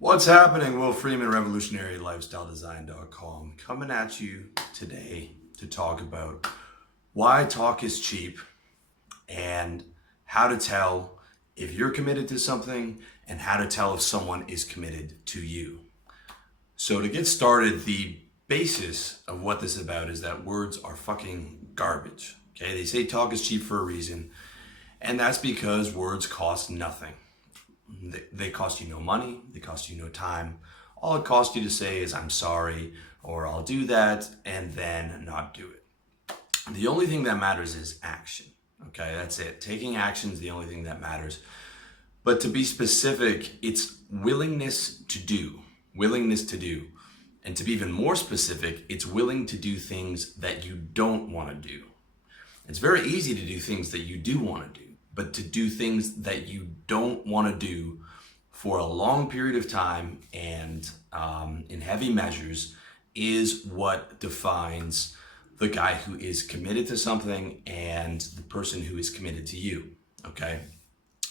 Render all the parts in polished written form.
What's happening? Will Freeman, revolutionarylifestyledesign.com, coming at you today to talk about why talk is cheap and how to tell if you're committed to something and how to tell if someone is committed to you. So to get started, the basis of what this is about is that words are fucking garbage. Okay, they say talk is cheap for a reason, and that's because words cost nothing. They cost you no money, they cost you no time. All it costs you to say is I'm sorry, or I'll do that, and then not do it. The only thing that matters is action. Okay, that's it. Taking action is the only thing that matters. But to be specific, it's willingness to do. Willingness to do. And to be even more specific, it's willing to do things that you don't want to do. It's very easy to do things that you do want to do, but to do things that you don't want to do for a long period of time and in heavy measures is what defines the guy who is committed to something and the person who is committed to you, okay?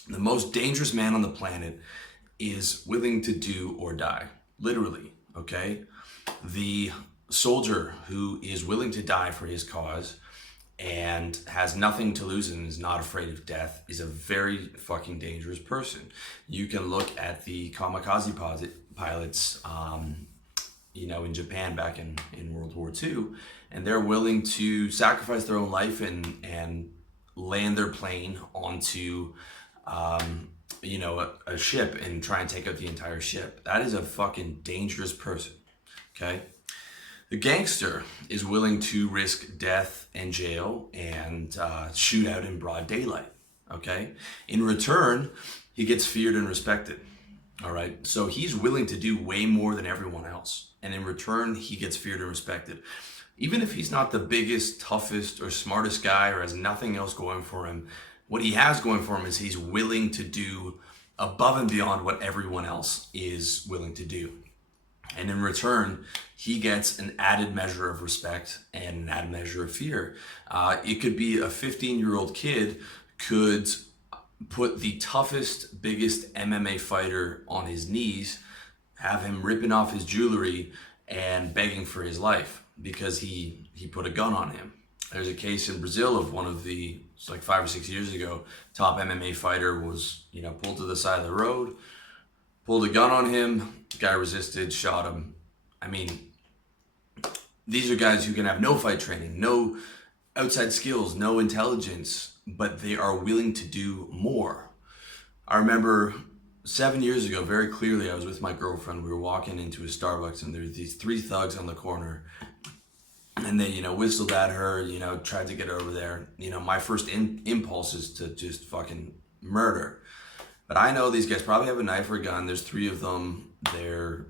The most dangerous man on the planet is willing to do or die, literally, okay? The soldier who is willing to die for his cause and has nothing to lose and is not afraid of death is a very fucking dangerous person. You can look at the kamikaze pilots, in Japan back in World War II, and they're willing to sacrifice their own life and land their plane onto, a ship and try and take out the entire ship. That is a fucking dangerous person, okay? The gangster is willing to risk death and jail and shoot out in broad daylight, okay? In return, he gets feared and respected, all right? So he's willing to do way more than everyone else. And in return, he gets feared and respected. Even if he's not the biggest, toughest, or smartest guy or has nothing else going for him, what he has going for him is he's willing to do above and beyond what everyone else is willing to do. And in return, he gets an added measure of respect and an added measure of fear. It could be a 15-year-old kid could put the toughest, biggest MMA fighter on his knees, have him ripping off his jewelry and begging for his life because he put a gun on him. There's a case in Brazil of one of the, it's like 5 or 6 years ago, top MMA fighter was, pulled to the side of the road, pulled a gun on him, the guy resisted, shot him. I mean, these are guys who can have no fight training, no outside skills, no intelligence, but they are willing to do more. I remember 7 years ago, very clearly, I was with my girlfriend. We were walking into a Starbucks and there were these three thugs on the corner and they, whistled at her, tried to get her over there. My first impulse is to just fucking murder. But I know these guys probably have a knife or a gun. There's three of them. They're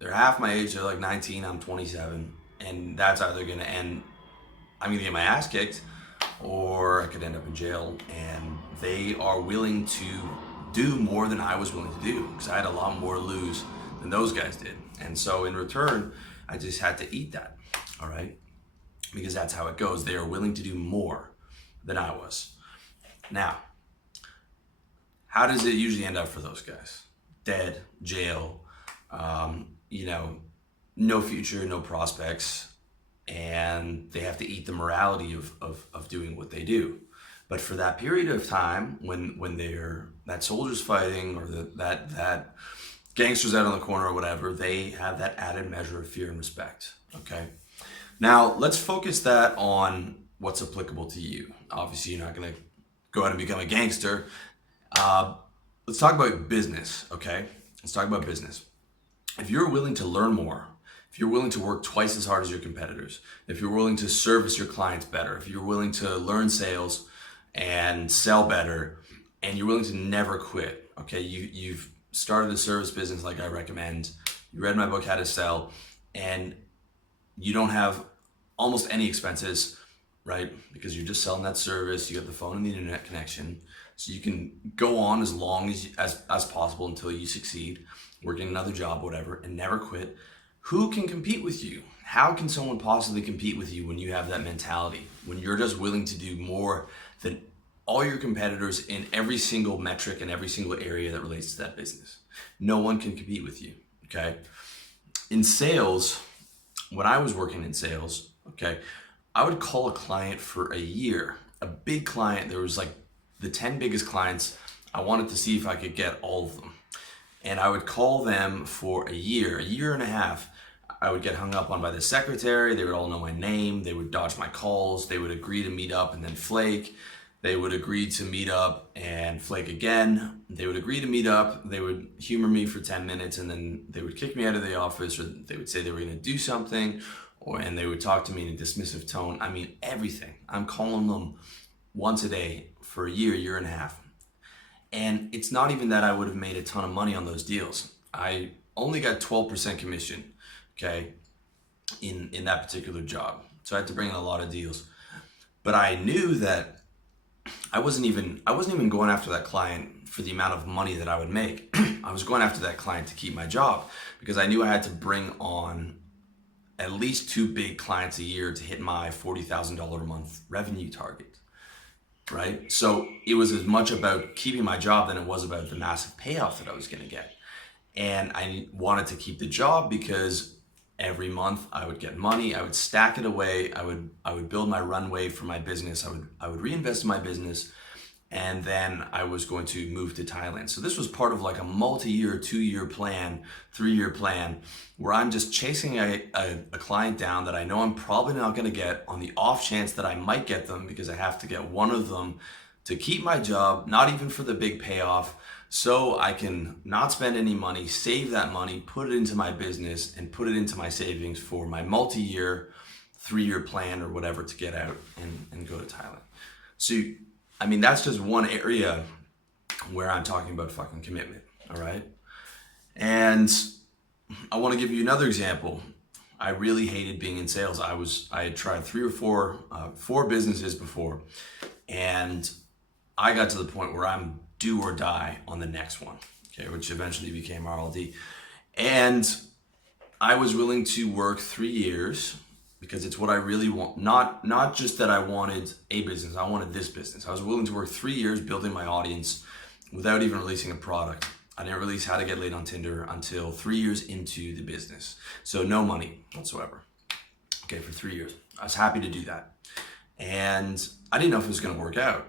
half my age. They're like 19. I'm 27. And that's either going to end, I'm going to get my ass kicked or I could end up in jail. And they are willing to do more than I was willing to do because I had a lot more to lose than those guys did. And so in return, I just had to eat that, all right? Because that's how it goes. They are willing to do more than I was. Now, how does it usually end up for those guys? Dead, jail, no future, no prospects, and they have to eat the morality of doing what they do. But for that period of time, when they're that soldier's fighting or that gangster's out on the corner or whatever, they have that added measure of fear and respect. Okay. Now let's focus that on what's applicable to you. Obviously, you're not going to go out and become a gangster. Let's talk about business, okay? Let's talk about business. If you're willing to learn more, if you're willing to work twice as hard as your competitors, if you're willing to service your clients better, if you're willing to learn sales and sell better, and you're willing to never quit, okay? You've started a service business like I recommend, you read my book, How to Sell, and you don't have almost any expenses, right? Because you're just selling that service, you have the phone and the internet connection, so you can go on as long as possible until you succeed, working another job, whatever, and never quit. Who can compete with you? How can someone possibly compete with you when you have that mentality? When you're just willing to do more than all your competitors in every single metric and every single area that relates to that business. No one can compete with you, okay? In sales, when I was working in sales, okay, I would call a client for a year, a big client. There was like the 10 biggest clients. I wanted to see if I could get all of them. And I would call them for a year and a half. I would get hung up on by the secretary. They would all know my name. They would dodge my calls. They would agree to meet up and then flake. They would agree to meet up and flake again. They would agree to meet up. They would humor me for 10 minutes and then they would kick me out of the office, or they would say they were going to do something, and they would talk to me in a dismissive tone. I mean, everything. I'm calling them once a day for a year and a half. And it's not even that I would have made a ton of money on those deals. I only got 12% commission, okay, in that particular job. So I had to bring in a lot of deals. But I knew that I wasn't even going after that client for the amount of money that I would make. I was going after that client to keep my job, because I knew I had to bring on at least 2 big clients a year to hit my $40,000 a month revenue target, right? So it was as much about keeping my job than it was about the massive payoff that I was gonna get. And I wanted to keep the job because every month I would get money, I would stack it away, I would build my runway for my business, I would reinvest in my business, and then I was going to move to Thailand. So this was part of like a multi-year, 2-year plan, 3-year plan, where I'm just chasing a client down that I know I'm probably not gonna get, on the off chance that I might get them, because I have to get one of them to keep my job, not even for the big payoff, so I can not spend any money, save that money, put it into my business, and put it into my savings for my multi-year, 3-year plan or whatever to get out and go to Thailand. So, I mean, that's just one area where I'm talking about fucking commitment, all right? And I want to give you another example. I really hated being in sales. I had tried 3 or 4 businesses before, and I got to the point where I'm do or die on the next one, okay, which eventually became RLD. And I was willing to work 3 years because it's what I really want. Not just that I wanted a business, I wanted this business. I was willing to work 3 years building my audience without even releasing a product. I didn't release How to Get Laid on Tinder until 3 years into the business. So no money whatsoever. Okay, for 3 years. I was happy to do that. And I didn't know if it was gonna work out.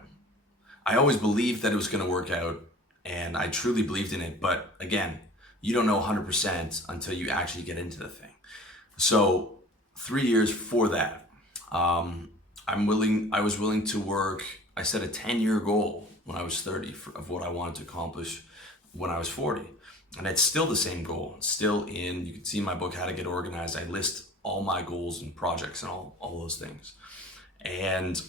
I always believed that it was gonna work out, and I truly believed in it. But again, you don't know 100% until you actually get into the thing. So 3 years for that. I was willing to work, I set a 10-year goal when I was 30 of what I wanted to accomplish when I was 40. And it's still the same goal. Still you can see in my book, How to Get Organized, I list all my goals and projects and all those things. And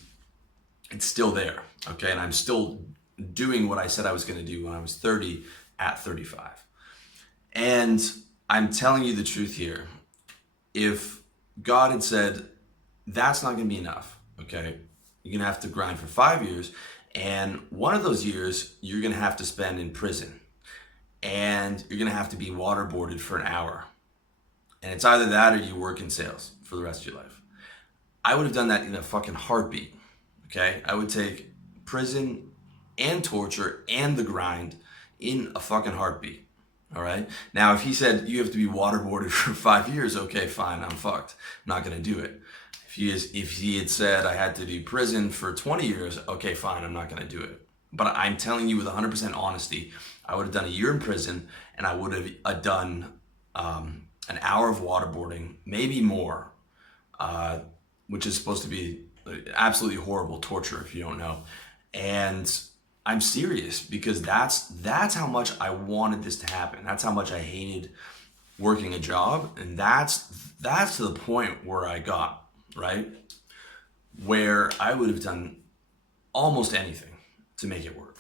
it's still there, okay? And I'm still doing what I said I was gonna do when I was 30 at 35. And I'm telling you the truth here. If God had said, that's not gonna be enough, okay? You're gonna have to grind for 5 years, and one of those years you're gonna have to spend in prison, and you're gonna have to be waterboarded for an hour. And it's either that or you work in sales for the rest of your life. I would have done that in a fucking heartbeat. Okay, I would take prison and torture and the grind in a fucking heartbeat. All right. Now, if he said you have to be waterboarded for 5 years, okay, fine, I'm fucked. I'm not gonna do it. If he had said I had to do prison for 20 years, okay, fine, I'm not gonna do it. But I'm telling you with 100% honesty, I would have done a year in prison, and I would have done an hour of waterboarding, maybe more, which is supposed to be absolutely horrible torture if you don't know. And I'm serious, because that's how much I wanted this to happen. That's how much I hated working a job. And that's to the point where I got, right? Where I would have done almost anything to make it work.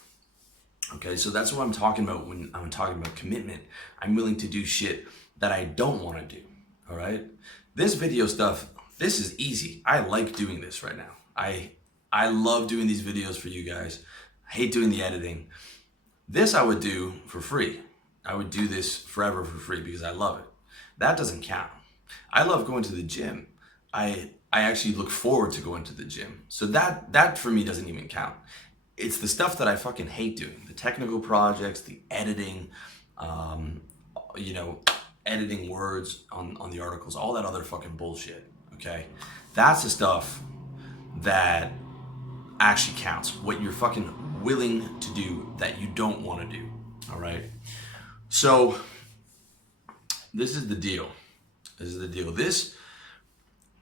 Okay, so that's what I'm talking about when I'm talking about commitment. I'm willing to do shit that I don't want to do, all right? This video stuff, this is easy. I like doing this right now. I love doing these videos for you guys. I hate doing the editing. This I would do for free. I would do this forever for free because I love it. That doesn't count. I love going to the gym. I actually look forward to going to the gym. So that for me doesn't even count. it's the stuff that I fucking hate doing. The technical projects, the editing, um, you know, editing words on the articles, all that other fucking bullshit, okay? That's the stuff that actually counts. What you're fucking willing to do that you don't want to do, all right? So this is the deal.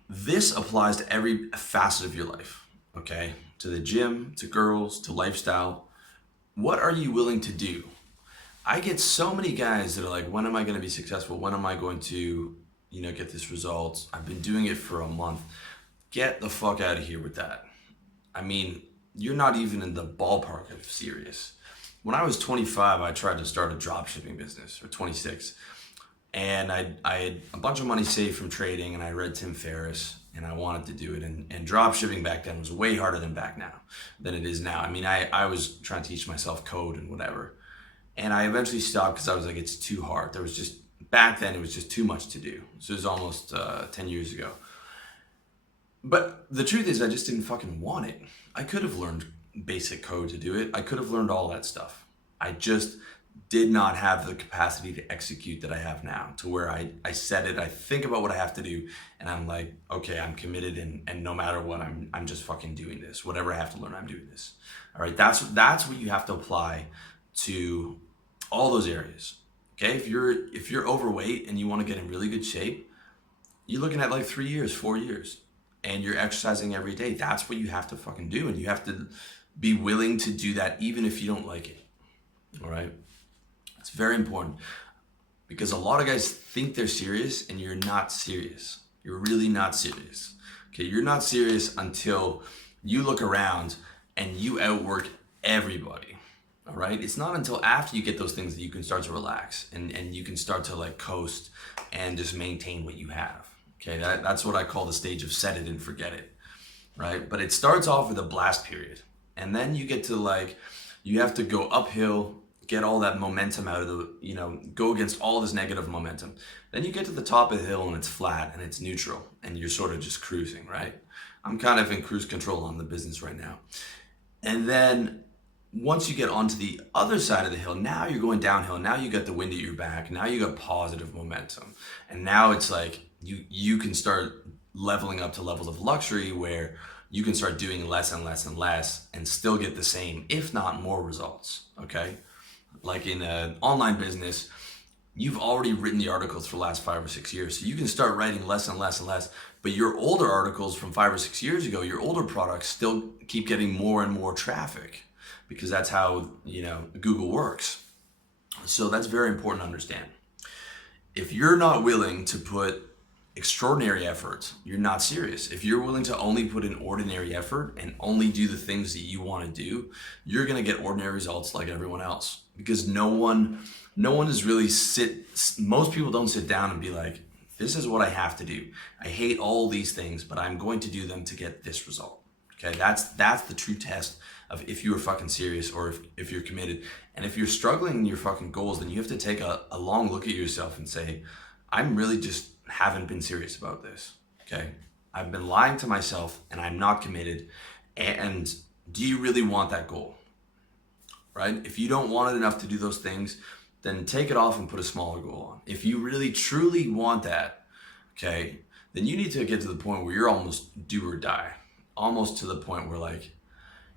This applies to every facet of your life, okay? To the gym, to girls, to lifestyle. What are you willing to do? I get so many guys that are like, when am I going to be successful? When am I going to, get this result? I've been doing it for a month. Get the fuck out of here with that. I mean, you're not even in the ballpark of serious. When I was 25, I tried to start a drop shipping business, or 26. And I had a bunch of money saved from trading, and I read Tim Ferriss, and I wanted to do it. And drop shipping back then was way harder than it is now. I mean, I was trying to teach myself code and whatever. And I eventually stopped because I was like, it's too hard. Back then, it was just too much to do. So it was almost 10 years ago. But the truth is, I just didn't fucking want it. I could have learned basic code to do it. I could have learned all that stuff. I just did not have the capacity to execute that I have now, to where I set it, I think about what I have to do, and I'm like, okay, I'm committed, and no matter what, I'm just fucking doing this. Whatever I have to learn, I'm doing this. All right, that's what you have to apply to all those areas. Okay, if you're overweight and you want to get in really good shape, you're looking at like 3 years, 4 years, and you're exercising every day. That's what you have to fucking do, and you have to be willing to do that even if you don't like it. All right. It's very important, because a lot of guys think they're serious, and you're not serious. You're really not serious. Okay, you're not serious until you look around and you outwork everybody. All right, it's not until after you get those things that you can start to relax and you can start to like coast and just maintain what you have. Okay, that's what I call the stage of set it and forget it, right? But it starts off with a blast period, and then you get to you have to go uphill, get all that momentum out of go against all this negative momentum. Then you get to the top of the hill and it's flat and it's neutral and you're sort of just cruising, right? I'm kind of in cruise control on the business right now. And then once you get onto the other side of the hill, now you're going downhill. Now you got the wind at your back. Now you got positive momentum. And now it's like you can start leveling up to levels of luxury where you can start doing less and less and less and still get the same, if not more results, okay? Like in an online business, you've already written the articles for the last 5 or 6 years. So you can start writing less and less and less. But your older articles from 5 or 6 years ago, your older products still keep getting more and more traffic, because that's how, Google works. So that's very important to understand. If you're not willing to put extraordinary effort, you're not serious. If you're willing to only put in ordinary effort and only do the things that you want to do, you're going to get ordinary results like everyone else, because no one is really most people don't sit down and be like, this is what I have to do. I hate all these things, but I'm going to do them to get this result. Okay, that's the true test of if you are fucking serious, or if you're committed. And if you're struggling in your fucking goals, then you have to take a long look at yourself and say, I'm really just haven't been serious about this. Okay, I've been lying to myself and I'm not committed. And do you really want that goal? Right? If you don't want it enough to do those things, then take it off and put a smaller goal on. If you really truly want that, okay, then you need to get to the point where you're almost do or die. Almost to the point where, like,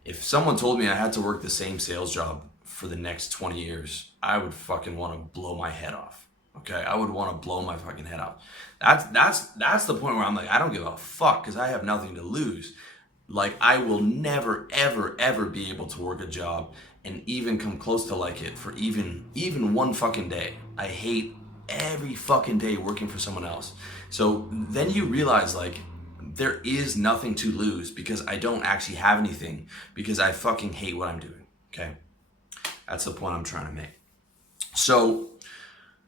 if someone told me I had to work the same sales job for the next 20 years, I would fucking want to blow my head off. Okay, I would want to blow my fucking head off. That's the point where I'm like, I don't give a fuck, because I have nothing to lose. Like, I will never, ever, ever be able to work a job and even come close to like it for even one fucking day. I hate every fucking day working for someone else. So then you realize, like, there is nothing to lose, because I don't actually have anything, because I fucking hate what I'm doing. Okay, that's the point I'm trying to make. So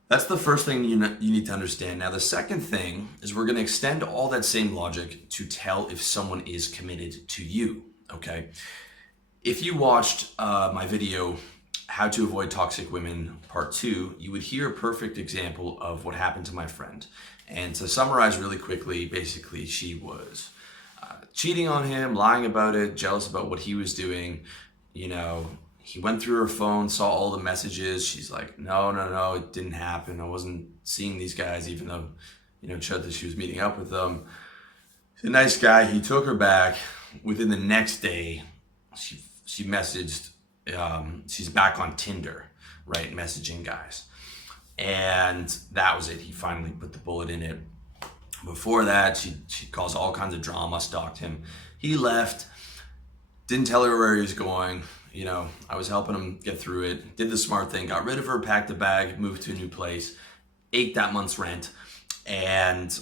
that's the first thing you need to understand. Now, the second thing is we're going to extend all that same logic to tell if someone is committed to you, okay? If you watched my video, How to Avoid Toxic Women, Part 2, you would hear a perfect example of what happened to my friend. And to summarize really quickly, basically, she was cheating on him, lying about it, jealous about what he was doing, he went through her phone, saw all the messages. She's like, no, it didn't happen. I wasn't seeing these guys, even though, it showed that she was meeting up with them. He's a nice guy. He took her back. Within the next day, she messaged, she's back on Tinder, right? Messaging guys. And that was it. He finally put the bullet in it. Before that, she caused all kinds of drama, stalked him. He left, didn't tell her where he was going. I was helping him get through it, did the smart thing, got rid of her, packed a bag, moved to a new place, ate that month's rent. And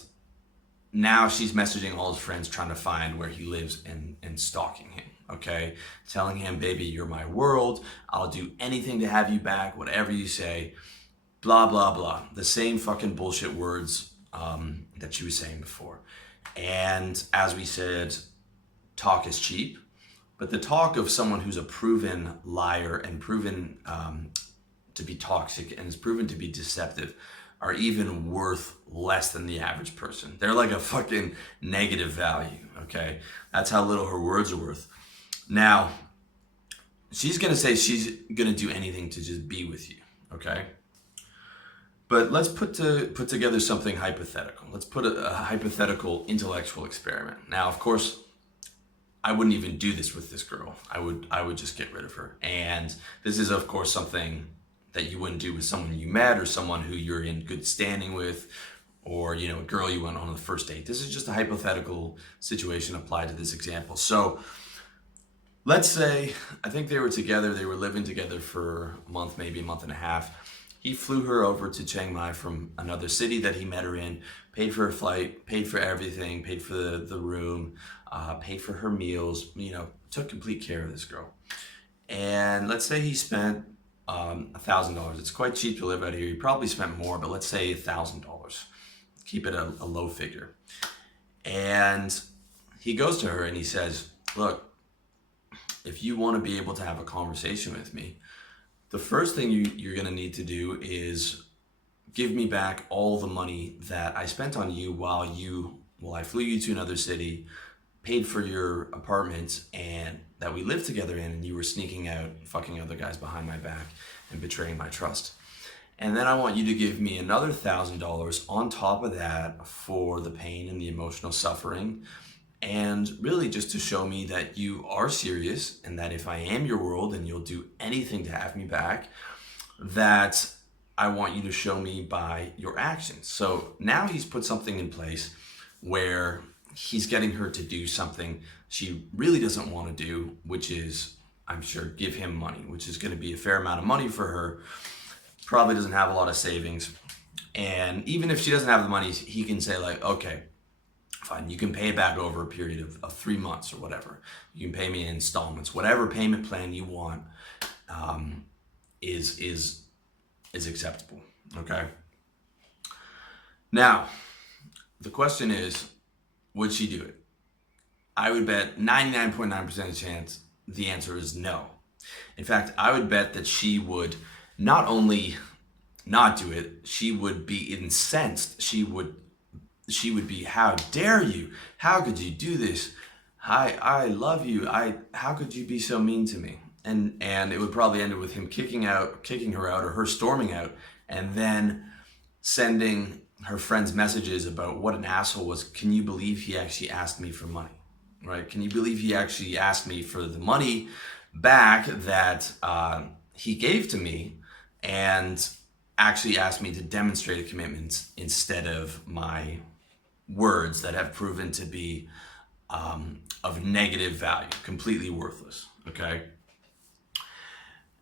now she's messaging all his friends trying to find where he lives and stalking him, okay? Telling him, baby, you're my world. I'll do anything to have you back, whatever you say, blah, blah, blah. The same fucking bullshit words that she was saying before. And as we said, talk is cheap, but the talk of someone who's a proven liar and proven to be toxic and is proven to be deceptive are even worth less than the average person. They're like a fucking negative value, okay? That's how little her words are worth. Now, she's gonna say she's gonna do anything to just be with you, okay? But let's put together something hypothetical. Let's put a hypothetical intellectual experiment. Now, of course, I wouldn't even do this with this girl. I would just get rid of her. And this is, of course, something that you wouldn't do with someone you met or someone who you're in good standing with, or a girl you went on the first date. This is just a hypothetical situation applied to this example. So let's say, I think they were together, they were living together for a month, maybe a month and a half. He flew her over to Chiang Mai from another city that he met her in, paid for her flight, paid for everything, paid for the room, paid for her meals, took complete care of this girl. And let's say he spent $1,000. It's quite cheap to live out here. He probably spent more, but let's say $1,000. Keep it a low figure. And he goes to her and he says, look, if you want to be able to have a conversation with me, the first thing you're going to need to do is give me back all the money that I spent on you while I flew you to another city, paid for your apartment, and that we lived together in, and you were sneaking out, fucking other guys behind my back and betraying my trust. And then I want you to give me another $1,000 on top of that for the pain and the emotional suffering, and really just to show me that you are serious and that if I am your world and you'll do anything to have me back, that I want you to show me by your actions. So now he's put something in place where he's getting her to do something she really doesn't want to do, which is, I'm sure, give him money, which is going to be a fair amount of money for her. Probably doesn't have a lot of savings. And even if she doesn't have the money, he can say like, okay, fine, you can pay it back over a period of 3 months or whatever. You can pay me in installments. Whatever payment plan you want is acceptable, okay? Now, the question is, would she do it? I would bet 99.9% chance the answer is no. In fact, I would bet that she would not only not do it, she would be incensed. She would be, how dare you? How could you do this? I love you. How could you be so mean to me? And it would probably end with him kicking her out, or her storming out, and then sending her friends messages about what an asshole was. Can you believe he actually asked me for money? Right? Can you believe he actually asked me for the money back that he gave to me, and actually asked me to demonstrate a commitment instead of my words that have proven to be of negative value, completely worthless, okay?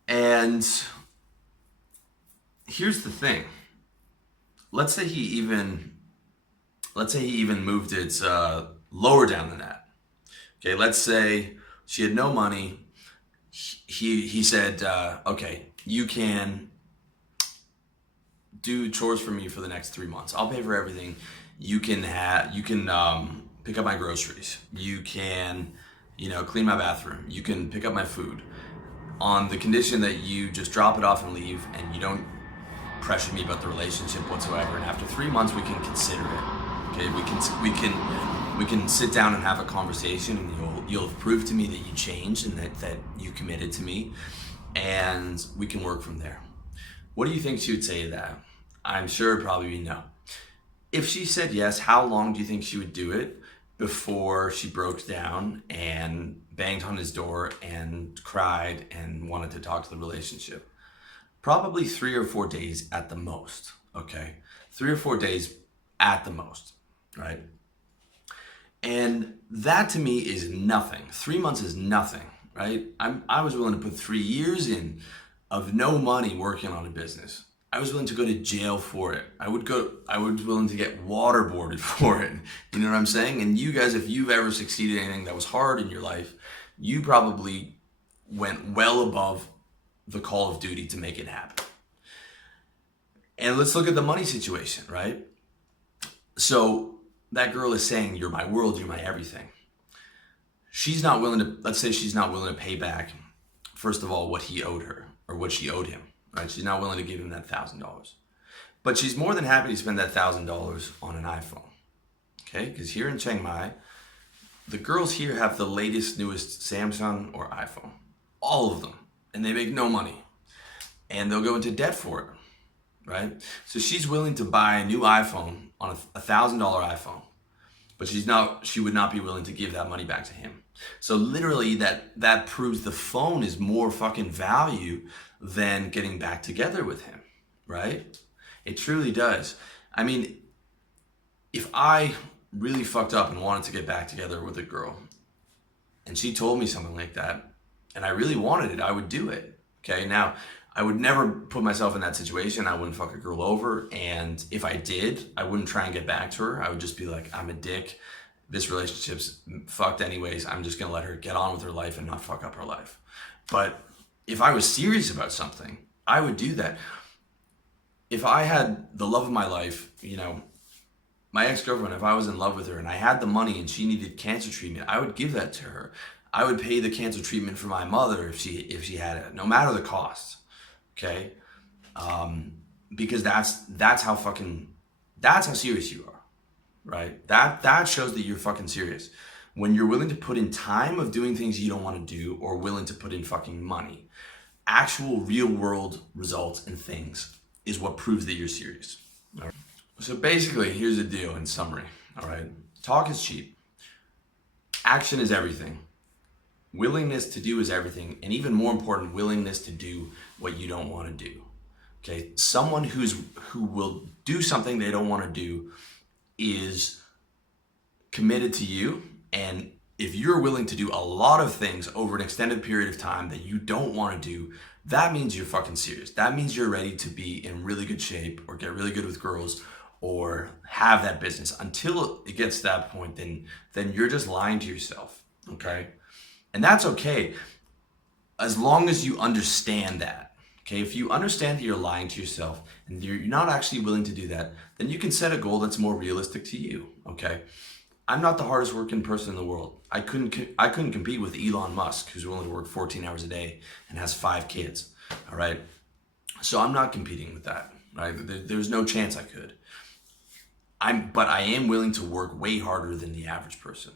And here's the thing. Let's say he even moved it lower down than that. Okay, let's say she had no money. He said, okay, you can do chores for me for the next 3 months. I'll pay for everything. You can pick up my groceries. You can, clean my bathroom. You can pick up my food, on the condition that you just drop it off and leave, and you don't pressure me about the relationship whatsoever. And after 3 months, we can consider it. Okay, we can sit down and have a conversation, and you'll have proved to me that you changed and that you committed to me, and we can work from there. What do you think she would say to that? I'm sure it'd probably be no. If she said yes, how long do you think she would do it before she broke down and banged on his door and cried and wanted to talk to the relationship? Probably 3 or 4 days at the most, okay? 3 or 4 days at the most, right? And that to me is nothing. 3 months is nothing, right? I was willing to put 3 years in of no money working on a business. I was willing to go to jail for it. I was willing to get waterboarded for it. You know what I'm saying? And you guys, if you've ever succeeded in anything that was hard in your life, you probably went well above the call of duty to make it happen. And let's look at the money situation, right? So that girl is saying, you're my world, you're my everything. She's not willing to, let's say she's not willing to pay back, first of all, what he owed her or what she owed him, right? She's not willing to give him that $1,000. But she's more than happy to spend that $1,000 on an iPhone, okay? Because here in Chiang Mai, the girls here have the latest, newest Samsung or iPhone, all of them, and they make no money. And they'll go into debt for it, right? So she's willing to buy a new iPhone on a $1,000 iPhone, but she would not be willing to give that money back to him. So literally that proves the phone is more fucking value than getting back together with him, right? It truly does. I mean, if I really fucked up and wanted to get back together with a girl and she told me something like that and I really wanted it, I would do it. Okay. Now I would never put myself in that situation. I wouldn't fuck a girl over. And if I did, I wouldn't try and get back to her. I would just be like, I'm a dick. This relationship's fucked anyways. I'm just going to let her get on with her life and not fuck up her life. But if I was serious about something, I would do that. If I had the love of my life, you know, my ex-girlfriend, if I was in love with her and I had the money and she needed cancer treatment, I would give that to her. I would pay the cancer treatment for my mother if she had it, no matter the cost. Okay? Because that's how serious you are, right? That shows that you're fucking serious. When you're willing to put in time of doing things you don't want to do or willing to put in fucking money, actual real world results and things is what proves that you're serious. All right? So basically, here's the deal in summary, all right? Talk is cheap. Action is everything. Willingness to do is everything. And even more important, willingness to do what you don't want to do. Okay? Someone who will do something they don't want to do is committed to you. And if you're willing to do a lot of things over an extended period of time that you don't want to do, that means you're fucking serious. That means you're ready to be in really good shape or get really good with girls or have that business. Until it gets to that point, then you're just lying to yourself, okay? And that's okay, as long as you understand that, okay? If you understand that you're lying to yourself and you're not actually willing to do that, then you can set a goal that's more realistic to you, okay? I'm not the hardest working person in the world. I couldn't compete with Elon Musk, who's willing to work 14 hours a day and has 5 kids, all right? So I'm not competing with that, right? There's no chance I could. But I am willing to work way harder than the average person.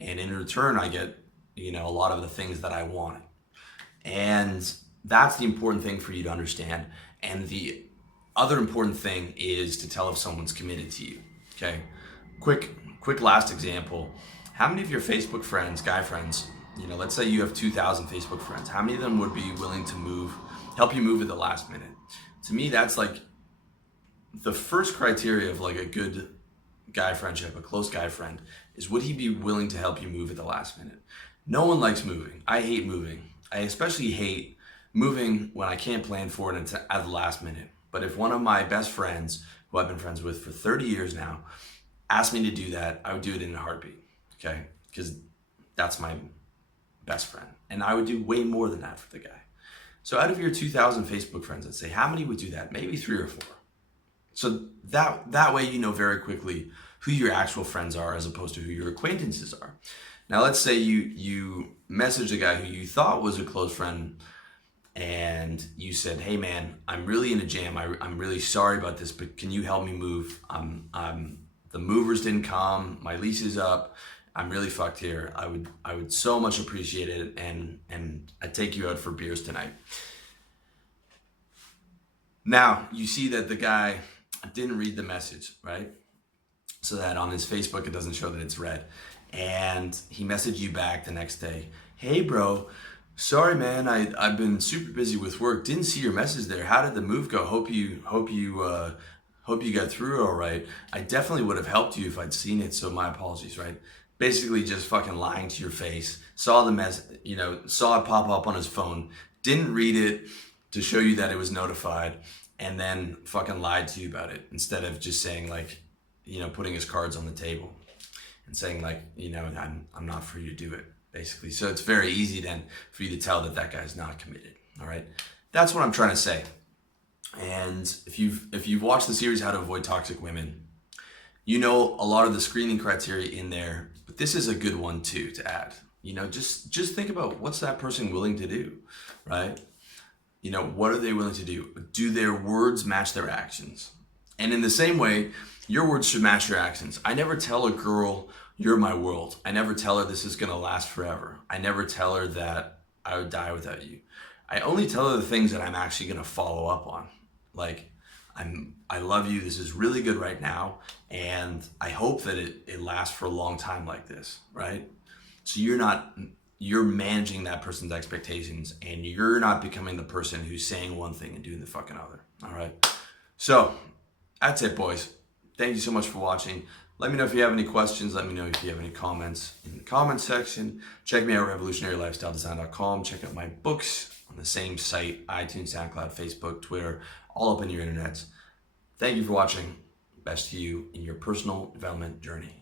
And in return, I get, you know, a lot of the things that I wanted. And that's the important thing for you to understand. And the other important thing is to tell if someone's committed to you, okay? Quick last example. How many of your Facebook friends, guy friends, you know, let's say you have 2,000 Facebook friends, how many of them would be willing to help you move at the last minute? To me, that's like the first criteria of like a good guy friendship, a close guy friend, is would he be willing to help you move at the last minute? No one likes moving. I hate moving. I especially hate moving when I can't plan for it and it's at the last minute. But if one of my best friends, who I've been friends with for 30 years now, asked me to do that, I would do it in a heartbeat, okay? Because that's my best friend. And I would do way more than that for the guy. So out of your 2,000 Facebook friends, let's say, how many would do that? Maybe 3 or 4. So that way you know very quickly who your actual friends are as opposed to who your acquaintances are. Now let's say you messaged a guy who you thought was a close friend and you said, hey man, I'm really in a jam. I'm really sorry about this, but can you help me move? The movers didn't come, my lease is up, I'm really fucked here. I would so much appreciate it, and I'd take you out for beers tonight. Now, you see that the guy didn't read the message, right? So that on his Facebook, it doesn't show that it's read. And he messaged you back the next day. Hey, bro, sorry, man. I've been super busy with work. Didn't see your message there. How did the move go? Hope you got through it all right. I definitely would have helped you if I'd seen it. So my apologies, right? Basically just fucking lying to your face. Saw saw it pop up on his phone. Didn't read it to show you that it was notified, and then fucking lied to you about it instead of just saying like, putting his cards on the table and saying like, I'm not free to do it, basically. So it's very easy then for you to tell that guy's not committed. All right, that's what I'm trying to say. And if you've watched the series How to Avoid Toxic Women, a lot of the screening criteria in there, but this is a good one too to add. Just think about what's that person willing to do, right? What are they willing to do? Do their words match their actions? And in the same way, your words should match your actions. I never tell a girl, you're my world. I never tell her this is going to last forever. I never tell her that I would die without you. I only tell her the things that I'm actually going to follow up on. Like, I love you. This is really good right now. And I hope that it lasts for a long time like this, right? So you're managing that person's expectations, and you're not becoming the person who's saying one thing and doing the fucking other. All right. So that's it, boys. Thank you so much for watching. Let me know if you have any questions. Let me know if you have any comments in the comments section. Check me out, revolutionarylifestyledesign.com. Check out my books on the same site, iTunes, SoundCloud, Facebook, Twitter, all up in your internets. Thank you for watching. Best to you in your personal development journey.